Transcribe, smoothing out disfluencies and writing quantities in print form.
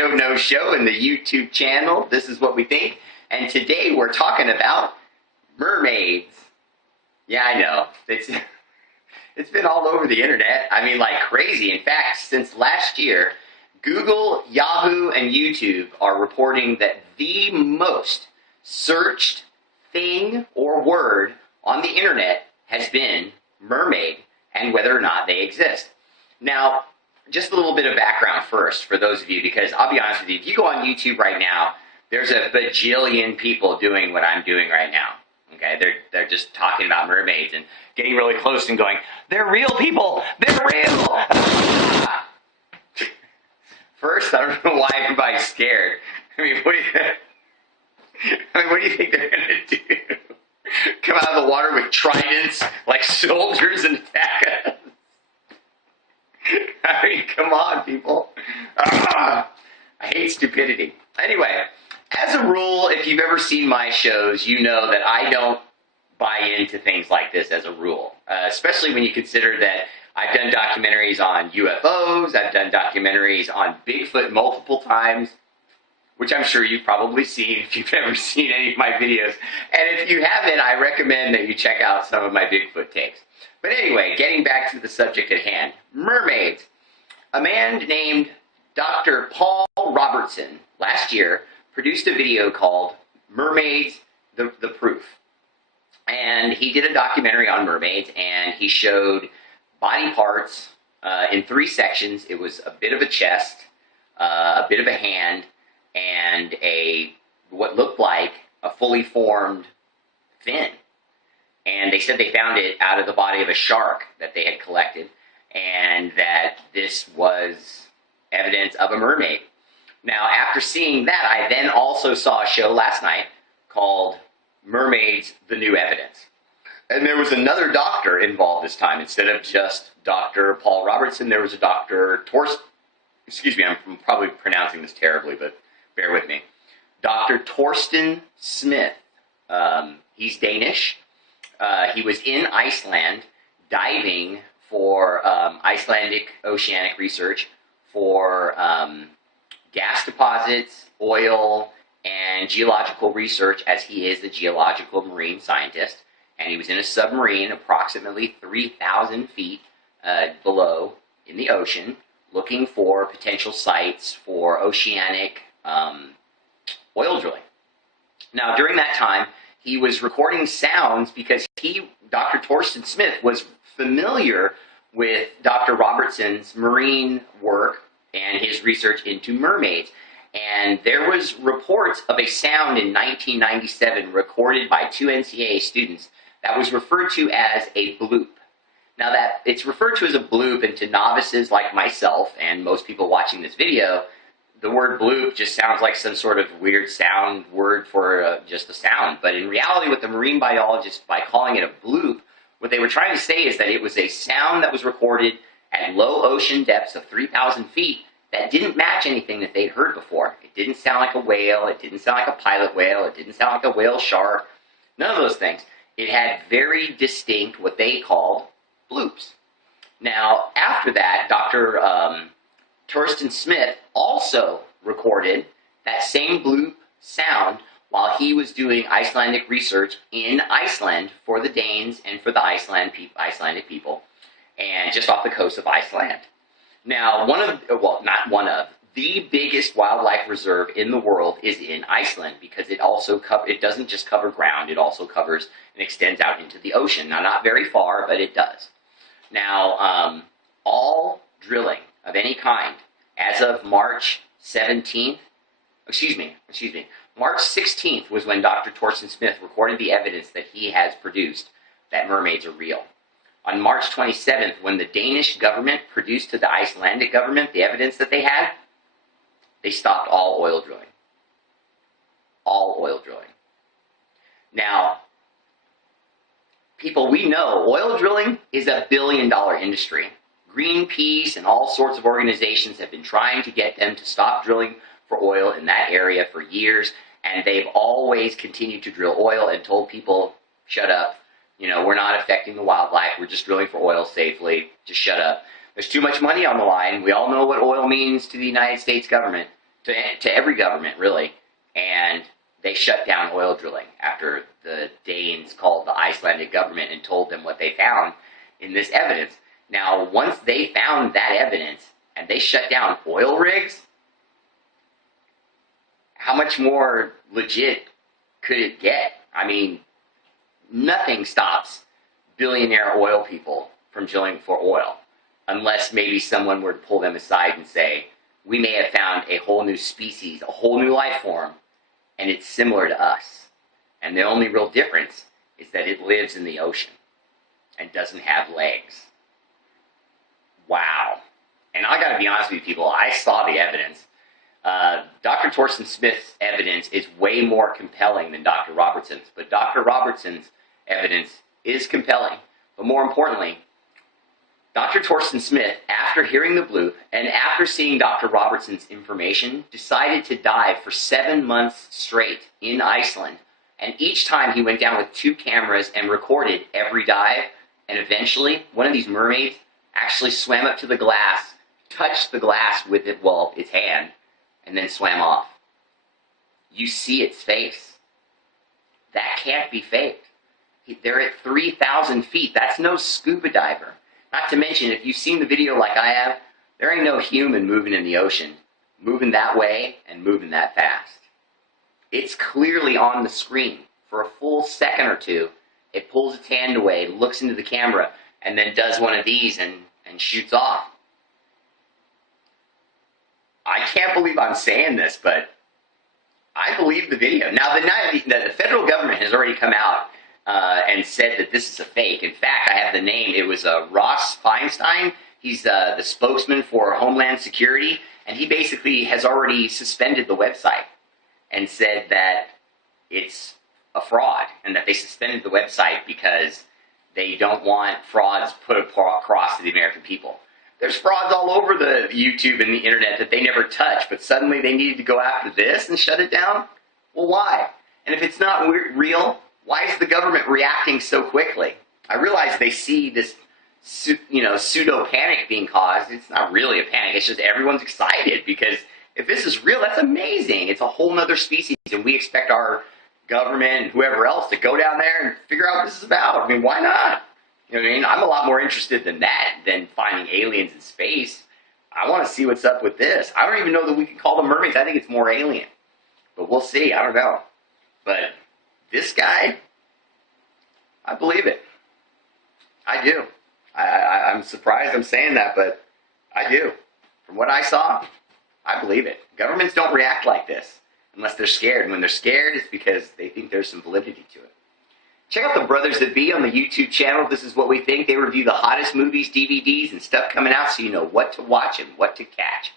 Joe No Show in the YouTube channel. This is what we think. And today we're talking about mermaids. Yeah, I know. It's been all over the internet. I mean, like crazy. In fact, since last year, Google, Yahoo, and YouTube are reporting that the most searched thing or word on the internet has been mermaid and whether or not they exist. Now, just a little bit of background first for those of you, because I'll be honest with you, if you go on YouTube right now, there's a bajillion people doing what I'm doing right now. Okay, they're just talking about mermaids and getting really close and going, they're real people, they're real. First, I don't know why everybody's scared. I mean, what do you think they're gonna do? Come out of the water with tridents like soldiers and attack us? I mean, come on, people. I hate stupidity. Anyway, as a rule, if you've ever seen my shows, you know that I don't buy into things like this as a rule, especially when you consider that I've done documentaries on UFOs, I've done documentaries on Bigfoot multiple times, which I'm sure you've probably seen if you've ever seen any of my videos. And if you haven't, I recommend that you check out some of my Bigfoot tapes. But anyway, getting back to the subject at hand, mermaids. A man named Dr. Paul Robertson last year produced a video called Mermaids the Proof. And he did a documentary on mermaids, and he showed body parts in 3 sections. It was a bit of a chest, a bit of a hand, and what looked like a fully formed fin. And they said they found it out of the body of a shark that they had collected, and that this was evidence of a mermaid. Now, after seeing that, I then also saw a show last night called Mermaids the New Evidence. And there was another doctor involved this time. Instead of just Dr. Paul Robertson, there was a Dr. Excuse me, I'm probably pronouncing this terribly, but bear with me. Dr. Torsten Smith. He's Danish. He was in Iceland diving for Icelandic oceanic research for gas deposits, oil, and geological research, as he is a geological marine scientist. And he was in a submarine approximately 3,000 feet below in the ocean, looking for potential sites for oceanic oil drilling. Now, during that time, he was recording sounds because Dr. Torsten Smith, was familiar with Dr. Robertson's marine work and his research into mermaids. And there was reports of a sound in 1997 recorded by 2 NCAA students that was referred to as a bloop. Now, that it's referred to as a bloop, and to novices like myself and most people watching this video, the word bloop just sounds like some sort of weird sound word for just a sound. But in reality, with the marine biologists, by calling it a bloop, what they were trying to say is that it was a sound that was recorded at low ocean depths of 3,000 feet that didn't match anything that they'd heard before. It didn't sound like a whale, it didn't sound like a pilot whale, it didn't sound like a whale shark, none of those things. It had very distinct, what they called, bloops. Now, after that, Dr. Torsten Smith also recorded that same bloop sound while he was doing Icelandic research in Iceland for the Danes and for the Icelandic people, and just off the coast of Iceland. Now, the biggest wildlife reserve in the world is in Iceland, because it doesn't just cover ground, it also covers and extends out into the ocean. Now, not very far, but it does. Now, all drilling of any kind, as of March 16th was when Dr. Torsten Smith recorded the evidence that he has produced that mermaids are real. On March 27th, when the Danish government produced to the Icelandic government the evidence that they had, they stopped all oil drilling. All oil drilling. Now, people, we know oil drilling is a billion-dollar industry. Greenpeace and all sorts of organizations have been trying to get them to stop drilling for oil in that area for years, and they've always continued to drill oil and told people, shut up, we're not affecting the wildlife, we're just drilling for oil safely, just shut up. There's too much money on the line. We all know what oil means to the United States government. to every government, really. And they shut down oil drilling after the Danes called the Icelandic government and told them what they found in this evidence. Now, once they found that evidence and they shut down oil rigs, how much more legit could it get? I mean, nothing stops billionaire oil people from drilling for oil, unless maybe someone were to pull them aside and say, we may have found a whole new species, a whole new life form, and it's similar to us. And the only real difference is that it lives in the ocean and doesn't have legs. Wow. And I gotta be honest with you people, I saw the evidence. Dr. Torsten Smith's evidence is way more compelling than Dr. Robertson's, but Dr. Robertson's evidence is compelling. But more importantly, Dr. Torsten Smith, after hearing the bloop and after seeing Dr. Robertson's information, decided to dive for 7 months straight in Iceland. And each time he went down with 2 cameras and recorded every dive. And eventually, one of these mermaids actually swam up to the glass, touched the glass with its hand, and then swam off. You see its face. That can't be faked. They're at 3,000 feet. That's no scuba diver. Not to mention, if you've seen the video like I have, there ain't no human moving in the ocean, moving that way and moving that fast. It's clearly on the screen. For a full second or two, it pulls its hand away, looks into the camera, and then does one of these and shoots off. I can't believe I'm saying this, but I believe the video. Now, the federal government has already come out and said that this is a fake. In fact, I have the name. It was Ross Feinstein. He's the spokesman for Homeland Security, and he basically has already suspended the website and said that it's a fraud and that they suspended the website because they don't want frauds put across to the American people. There's frauds all over the YouTube and the internet that they never touch, but suddenly they needed to go after this and shut it down? Well, why? And if it's not real, why is the government reacting so quickly? I realize they see this, pseudo panic being caused. It's not really a panic. It's just everyone's excited because if this is real, that's amazing. It's a whole nother species, and we expect our government and whoever else to go down there and figure out what this is about. I mean, why not? You know what I mean? I'm a lot more interested than that, than finding aliens in space. I want to see what's up with this. I don't even know that we can call them mermaids. I think it's more alien. But we'll see. I don't know. But this guy, I believe it. I do. I'm surprised I'm saying that, but I do. From what I saw, I believe it. Governments don't react like this unless they're scared. And when they're scared, it's because they think there's some validity to it. Check out the Brothers That Be on the YouTube channel. This is what we think. They review the hottest movies, DVDs, and stuff coming out so you know what to watch and what to catch.